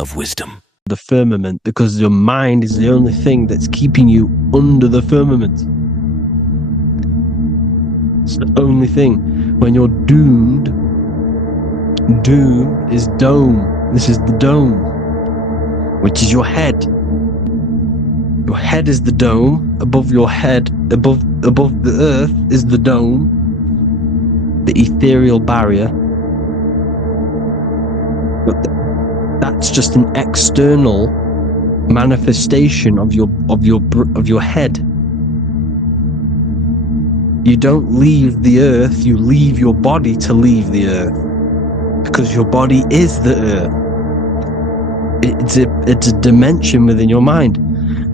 of wisdom. The firmament, because your mind is the only thing that's keeping you under the firmament. It's the only thing. When you're doomed, doom is dome. This is the dome, which is your head. Your head is the dome. Above your head, above the earth is the dome, the ethereal barrier. But that's just an external manifestation of your head. You don't leave the earth, you leave your body to leave the earth, because your body is the earth. It's a dimension within your mind.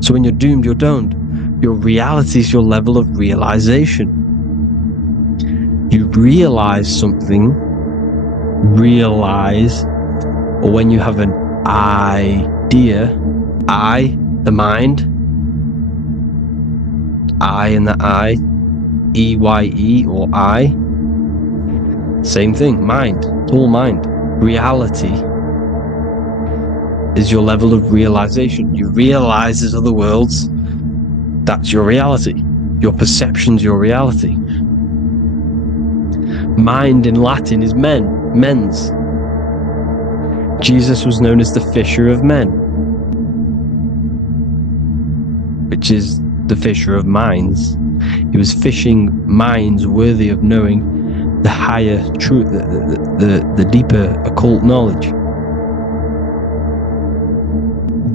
So when you're doomed, you're domed. Your reality is your level of realization. You realize something, or when you have an idea, the mind, I and the I, EYE or I, same thing, mind, it's all mind. Reality is your level of realization. You realize there's other worlds, that's your reality. Your perception's your reality. Mind in Latin is mens. Jesus was known as the fisher of men, which is the fisher of minds. He was fishing minds worthy of knowing the higher truth, the deeper occult knowledge.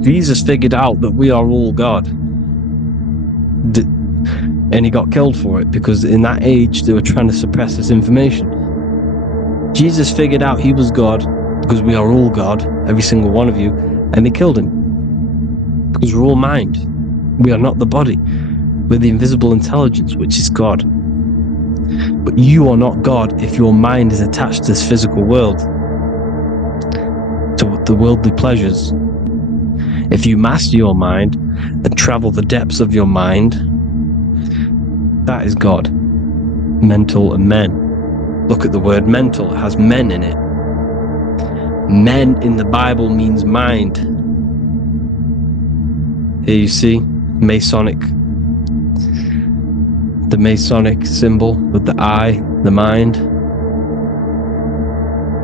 Jesus figured out that we are all God. And he got killed for it, because in that age they were trying to suppress this information. Jesus figured out he was God, because we are all God, every single one of you, and they killed him. Because we're all mind. We are not the body. We're the invisible intelligence, which is God. But you are not God if your mind is attached to this physical world, to the worldly pleasures. If you master your mind and travel the depths of your mind, that is God. Mental and men. Look at the word mental, it has men in it. Men in the Bible means mind. Here you see the Masonic symbol with the eye, the mind,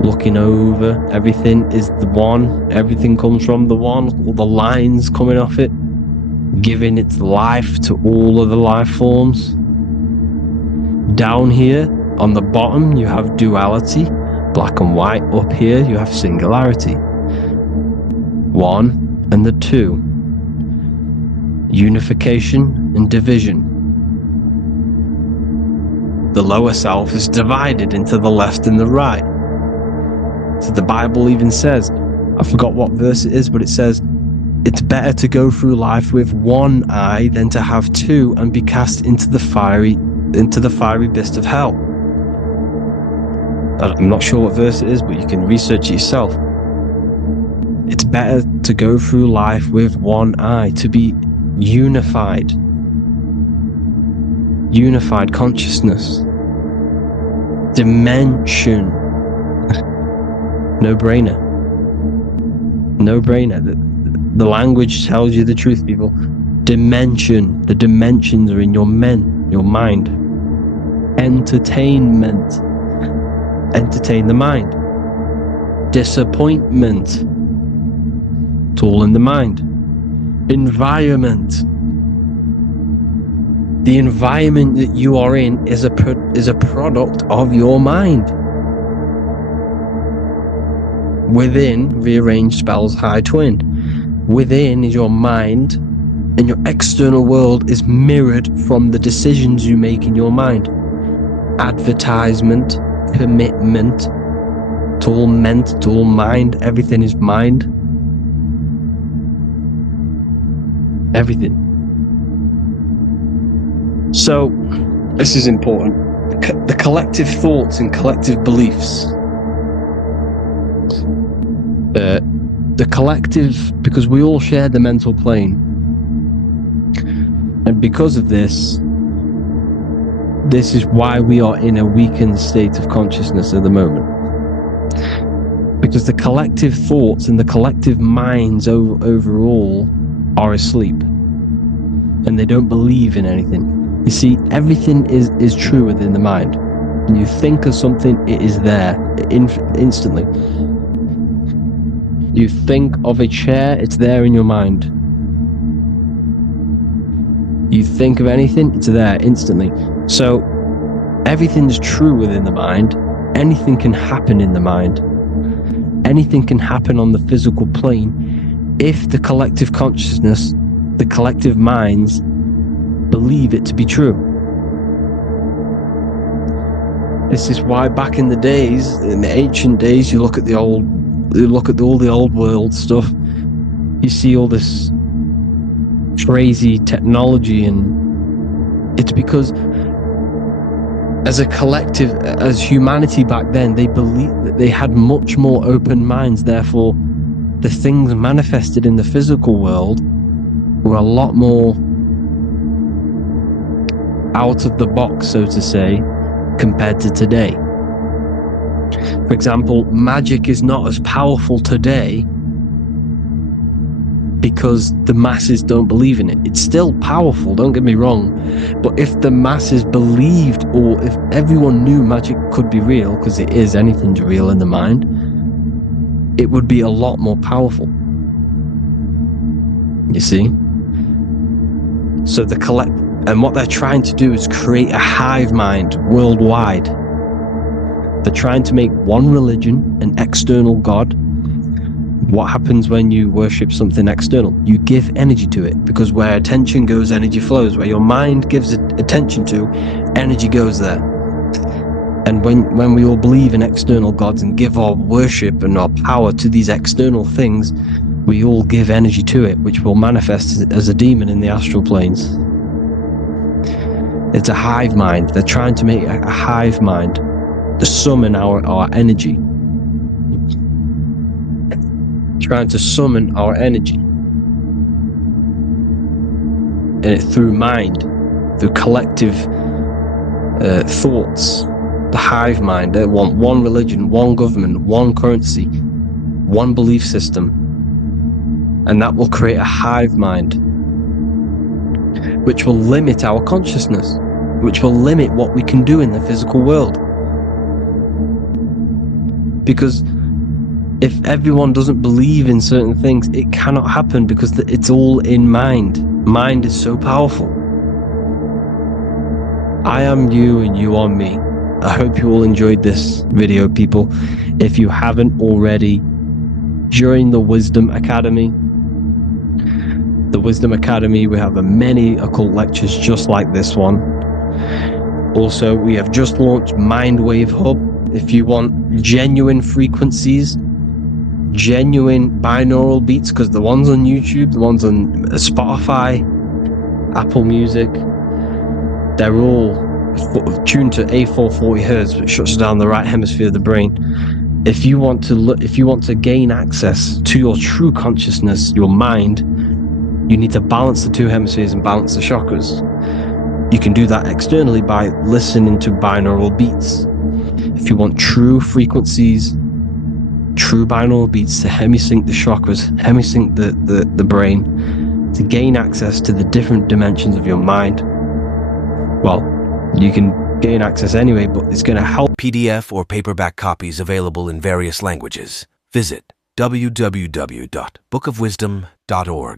looking over everything is the one. Everything comes from the one, all the lines coming off it, giving its life to all of the life forms. Down here on the bottom you have duality, black and white. Up here you have singularity, one and the two, unification and division. The lower self is divided into the left and the right. So the Bible even says, I forgot what verse it is, but it says, it's better to go through life with one eye than to have two and be cast into the fiery abyss of hell. I'm not sure what verse it is, but you can research it yourself. It's better to go through life with one eye, to be unified consciousness, dimension. No brainer. The language tells you the truth, people. Dimension. The dimensions are in your mind. Entertainment. Entertain the mind. Disappointment. It's all in the mind. Environment. The environment that you are in is a product of your mind. Within, rearranged spells high twin. Within is your mind, and your external world is mirrored from the decisions you make in your mind. Advertisement, commitment, it's all meant, it's all mind. Everything is mind. Everything. So, this is important. The collective thoughts and collective beliefs. The collective, because we all share the mental plane. And because of this is why we are in a weakened state of consciousness at the moment. Because the collective thoughts and the collective minds overall are asleep. And they don't believe in anything. You see, everything is true within the mind. When you think of something, it is there instantly. You think of a chair, it's there in your mind. You think of anything, it's there instantly. So everything's true within the mind. Anything can happen in the mind. Anything can happen on the physical plane if the collective consciousness, the collective minds, believe it to be true. This is why back in the days, in the ancient days, you look at all the old world stuff, you see all this crazy technology, and it's because as a collective, as humanity back then, they believed that they had much more open minds. Therefore, the things manifested in the physical world were a lot more out of the box, so to say, compared to today. For example, magic is not as powerful today because the masses don't believe in it. It's still powerful, don't get me wrong, but if the masses believed, or if everyone knew magic could be real, because it is, anything's real in the mind, it would be a lot more powerful. You see? So and what they're trying to do is create a hive mind worldwide. They're trying to make one religion, an external god. What happens when you worship something external? You give energy to it, because where attention goes, energy flows. Where your mind gives attention to, energy goes there. And when we all believe in external gods and give our worship and our power to these external things, we all give energy to it, which will manifest as a demon in the astral planes. It's a hive mind. They're trying to make a hive mind to summon our energy. Trying to summon our energy. And it through mind, through collective thoughts. The hive mind, they want one religion, one government, one currency, one belief system. And that will create a hive mind, which will limit our consciousness, which will limit what we can do in the physical world. Because if everyone doesn't believe in certain things, it cannot happen, because it's all in mind. Mind is so powerful. I am you and you are me. I hope you all enjoyed this video, people. If you haven't already, join the Wisdom Academy. The Wisdom Academy, we have many occult lectures just like this one. Also, we have just launched Mindwave Hub. If you want genuine frequencies, genuine binaural beats, because the ones on YouTube, the ones on Spotify, Apple Music, they're all tuned to A440 Hertz, which shuts down the right hemisphere of the brain. If you want to gain access to your true consciousness, your mind, you need to balance the two hemispheres and balance the chakras. You can do that externally by listening to binaural beats. If you want true frequencies, true binaural beats to hemisync the chakras, hemisync the brain, to gain access to the different dimensions of your mind, well, you can gain access anyway, but it's going to help. PDF or paperback copies available in various languages. Visit www.bookofwisdom.org.